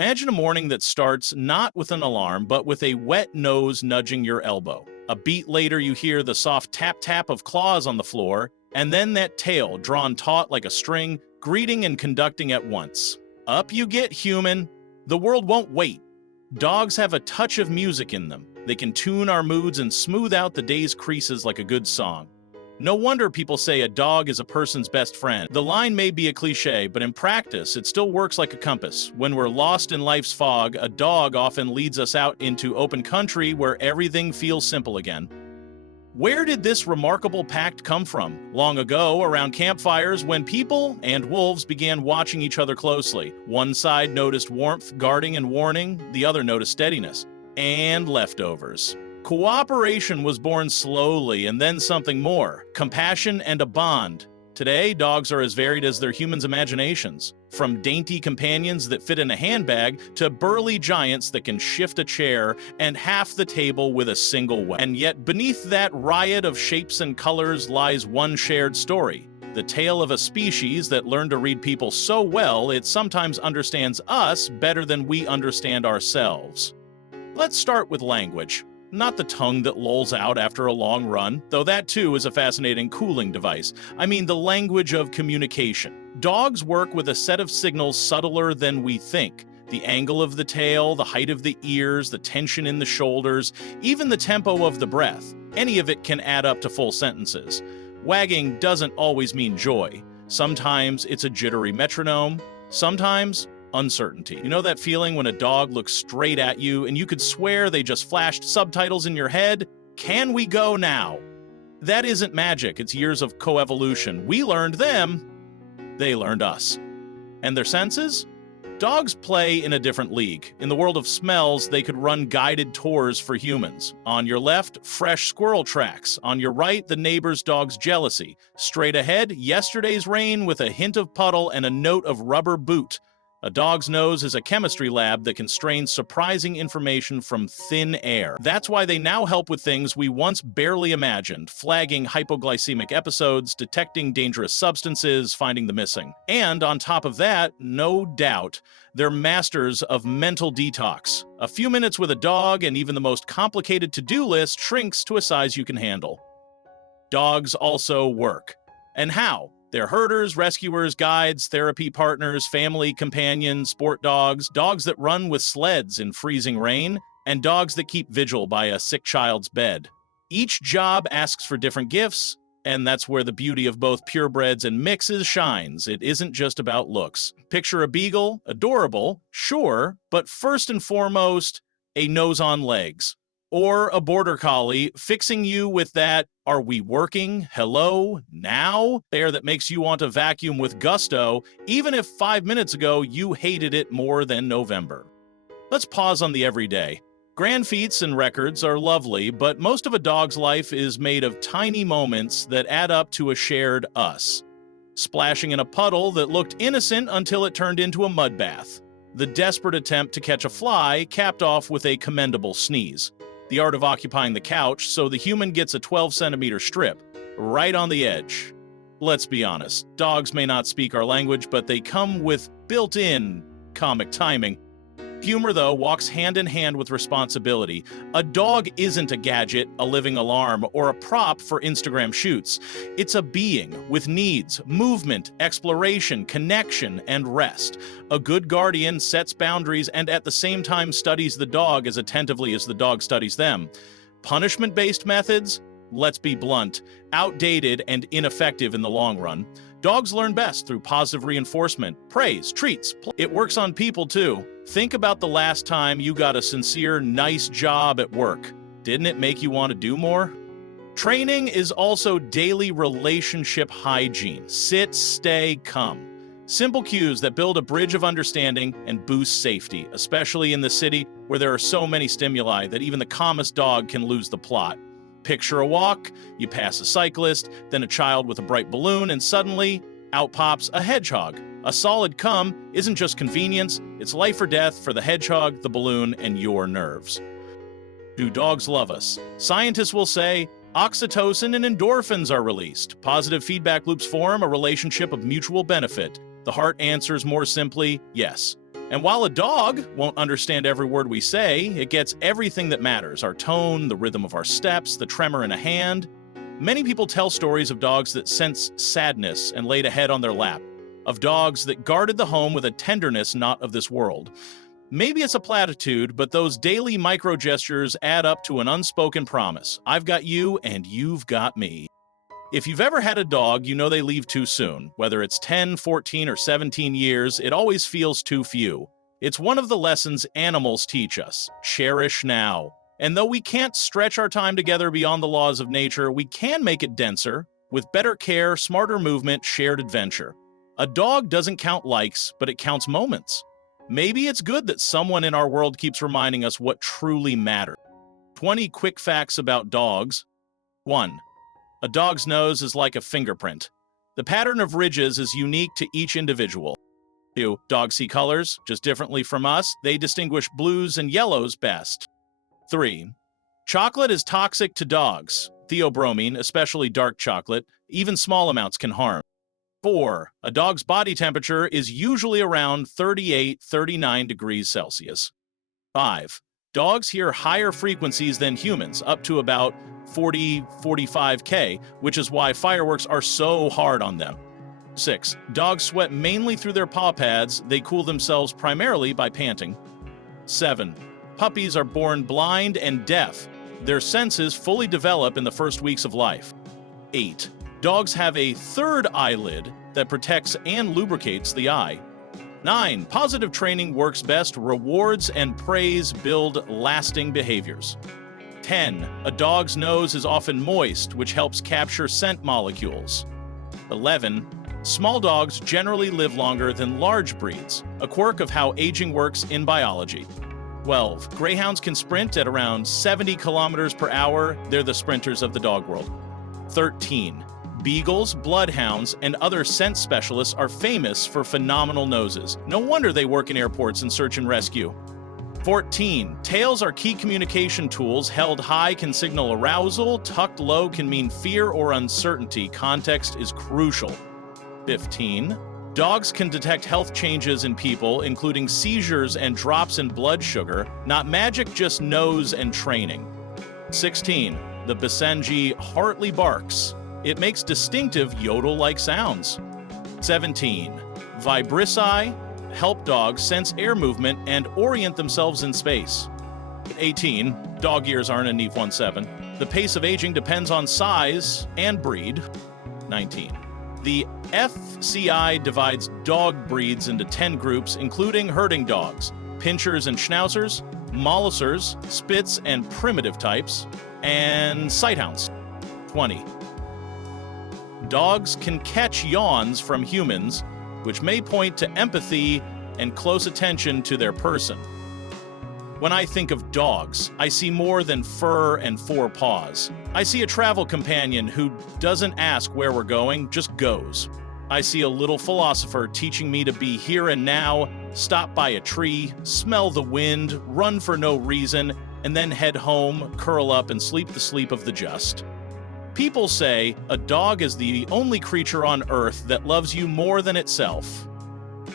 Imagine a morning that starts not with an alarm, but with a wet nose nudging your elbow. A beat later, you hear the soft tap tap of claws on the floor, and then that tail drawn taut like a string, greeting and conducting at once. Up you get, human. The world won't wait. Dogs have a touch of music in them. They can tune our moods and smooth out the day's creases like a good song. No wonder people say a dog is a person's best friend. The line may be a cliche, but in practice, it still works like a compass. When we're lost in life's fog, a dog often leads us out into open country where everything feels simple again. Where did this remarkable pact come from? Long ago, around campfires, when people and wolves began watching each other closely. One side noticed warmth, guarding and warning, the other noticed steadiness. And leftovers. Cooperation was born slowly, and then something more, compassion and a bond. Today, dogs are as varied as their humans' imaginations, from dainty companions that fit in a handbag to burly giants that can shift a chair and half the table with a single whack. And yet, beneath that riot of shapes and colors lies one shared story, the tale of a species that learned to read people so well it sometimes understands us better than we understand ourselves. Let's start with language. Not the tongue that lolls out after a long run, though that too is a fascinating cooling device. I mean the language of communication. Dogs work with a set of signals subtler than we think. The angle of the tail, the height of the ears, the tension in the shoulders, even the tempo of the breath. Any of it can add up to full sentences. Wagging doesn't always mean joy. Sometimes it's a jittery metronome. Sometimes uncertainty. You know that feeling when a dog looks straight at you and you could swear they just flashed subtitles in your head? Can we go now? That isn't magic, it's years of coevolution. We learned them, they learned us. And their senses? Dogs play in a different league. In the world of smells, they could run guided tours for humans. On your left, fresh squirrel tracks. On your right, the neighbor's dog's jealousy. Straight ahead, yesterday's rain with a hint of puddle and a note of rubber boot. A dog's nose is a chemistry lab that can strain surprising information from thin air. That's why they now help with things we once barely imagined, flagging hypoglycemic episodes, detecting dangerous substances, finding the missing. And on top of that, no doubt, they're masters of mental detox. A few minutes with a dog and even the most complicated to-do list shrinks to a size you can handle. Dogs also work. And how? They're herders, rescuers, guides, therapy partners, family companions, sport dogs, dogs that run with sleds in freezing rain, and dogs that keep vigil by a sick child's bed. Each job asks for different gifts, and that's where the beauty of both purebreds and mixes shines. It isn't just about looks. Picture a beagle, adorable, sure, but first and foremost, a nose on legs. Or a border collie fixing you with that, are we working, hello, now, air that makes you want to vacuum with gusto, even if 5 minutes ago you hated it more than November. Let's pause on the everyday. Grand feats and records are lovely, but most of a dog's life is made of tiny moments that add up to a shared us. Splashing in a puddle that looked innocent until it turned into a mud bath. The desperate attempt to catch a fly capped off with a commendable sneeze. The art of occupying the couch so the human gets a 12-centimeter strip, right on the edge. Let's be honest, dogs may not speak our language, but they come with built-in comic timing. Humor, though, walks hand in hand with responsibility. A dog isn't a gadget, a living alarm, or a prop for Instagram shoots. It's a being with needs, movement, exploration, connection, and rest. A good guardian sets boundaries and at the same time studies the dog as attentively as the dog studies them. Punishment-based methods? Let's be blunt, outdated and ineffective in the long run. Dogs learn best through positive reinforcement, praise, treats. It works on people too. Think about the last time you got a sincere, nice job at work. Didn't it make you want to do more? Training is also daily relationship hygiene. Sit, stay, come. Simple cues that build a bridge of understanding and boost safety, especially in the city where there are so many stimuli that even the calmest dog can lose the plot. Picture a walk, you pass a cyclist, then a child with a bright balloon, and suddenly, out pops a hedgehog. A solid come isn't just convenience, it's life or death for the hedgehog, the balloon, and your nerves. Do dogs love us? Scientists will say, oxytocin and endorphins are released. Positive feedback loops form a relationship of mutual benefit. The heart answers more simply, yes. And while a dog won't understand every word we say, it gets everything that matters: our tone, the rhythm of our steps, the tremor in a hand. Many people tell stories of dogs that sense sadness and laid a head on their lap, of dogs that guarded the home with a tenderness not of this world. Maybe it's a platitude, but those daily micro gestures add up to an unspoken promise. I've got you and you've got me. If you've ever had a dog, you know they leave too soon. Whether it's 10, 14, or 17 years, it always feels too few. It's one of the lessons animals teach us: cherish now. And though we can't stretch our time together beyond the laws of nature, we can make it denser, with better care, smarter movement, shared adventure. A dog doesn't count likes, but it counts moments. Maybe it's good that someone in our world keeps reminding us what truly matters. 20 quick facts about dogs. 1. A dog's nose is like a fingerprint. The pattern of ridges is unique to each individual. 2. Dogs see colors, just differently from us. They distinguish blues and yellows best. 3. Chocolate is toxic to dogs. Theobromine, especially dark chocolate, even small amounts can harm. 4. A dog's body temperature is usually around 38-39 degrees Celsius. 5. Dogs hear higher frequencies than humans, up to about 40-45 K, which is why fireworks are so hard on them. 6. Dogs sweat mainly through their paw pads. They cool themselves primarily by panting. 7. Puppies are born blind and deaf. Their senses fully develop in the first weeks of life. 8. Dogs have a third eyelid that protects and lubricates the eye. 9. Positive training works best. Rewards and praise build lasting behaviors. 10. A dog's nose is often moist, which helps capture scent molecules. 11. Small dogs generally live longer than large breeds, a quirk of how aging works in biology. 12. Greyhounds can sprint at around 70 kilometers per hour. They're the sprinters of the dog world. 13. Beagles, bloodhounds, and other scent specialists are famous for phenomenal noses. No wonder they work in airports and search and rescue. 14. Tails are key communication tools. Held high can signal arousal. Tucked low can mean fear or uncertainty. Context is crucial. 15. Dogs can detect health changes in people, including seizures and drops in blood sugar. Not magic, just nose and training. 16. The Basenji heartily barks. It makes distinctive yodel-like sounds. 17. Vibrissae help dogs sense air movement and orient themselves in space. 18. Dog ears aren't a Neve 1.7. The pace of aging depends on size and breed. 19. The FCI divides dog breeds into 10 groups, including herding dogs, pinchers and schnauzers, mollisers, spitz and primitive types, and sighthounds. 20. Dogs can catch yawns from humans, which may point to empathy and close attention to their person. When I think of dogs, I see more than fur and four paws. I see a travel companion who doesn't ask where we're going, just goes. I see a little philosopher teaching me to be here and now, stop by a tree, smell the wind, run for no reason, and then head home, curl up, and sleep the sleep of the just. People say a dog is the only creature on Earth that loves you more than itself.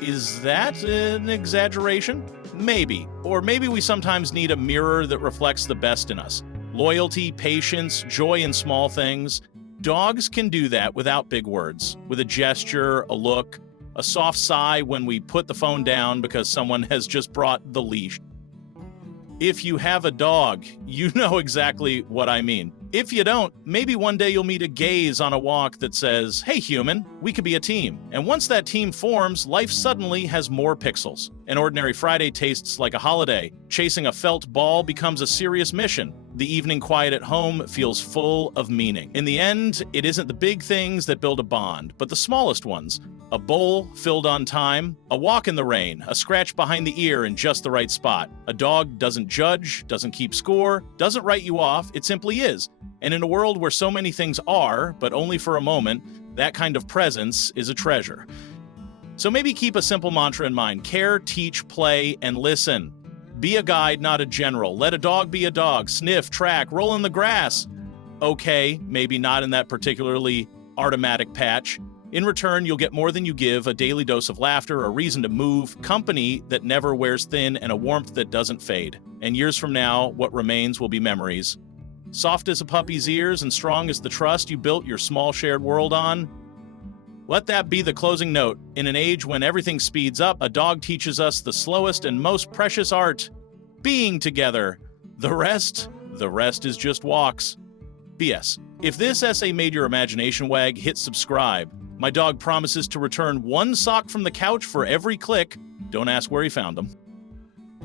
Is that an exaggeration? Maybe. Or maybe we sometimes need a mirror that reflects the best in us. Loyalty, patience, joy in small things. Dogs can do that without big words, with a gesture, a look, a soft sigh when we put the phone down because someone has just brought the leash. If you have a dog, you know exactly what I mean. If you don't, maybe one day you'll meet a gaze on a walk that says, "Hey human, we could be a team." And once that team forms, life suddenly has more pixels. An ordinary Friday tastes like a holiday. Chasing a felt ball becomes a serious mission. The evening quiet at home feels full of meaning. In the end, it isn't the big things that build a bond, but the smallest ones. A bowl filled on time, a walk in the rain, a scratch behind the ear in just the right spot. A dog doesn't judge, doesn't keep score, doesn't write you off, it simply is. And in a world where so many things are, but only for a moment, that kind of presence is a treasure. So maybe keep a simple mantra in mind: care, teach, play, and listen. Be a guide, not a general. Let a dog be a dog. Sniff, track, roll in the grass. Okay, maybe not in that particularly automatic patch. In return, you'll get more than you give, a daily dose of laughter, a reason to move, company that never wears thin, and a warmth that doesn't fade. And years from now, what remains will be memories. Soft as a puppy's ears and strong as the trust you built your small shared world on. Let that be the closing note. In an age when everything speeds up, a dog teaches us the slowest and most precious art: being together. The rest is just walks. P.S. If this essay made your imagination wag, hit subscribe. My dog promises to return one sock from the couch for every click. Don't ask where he found them.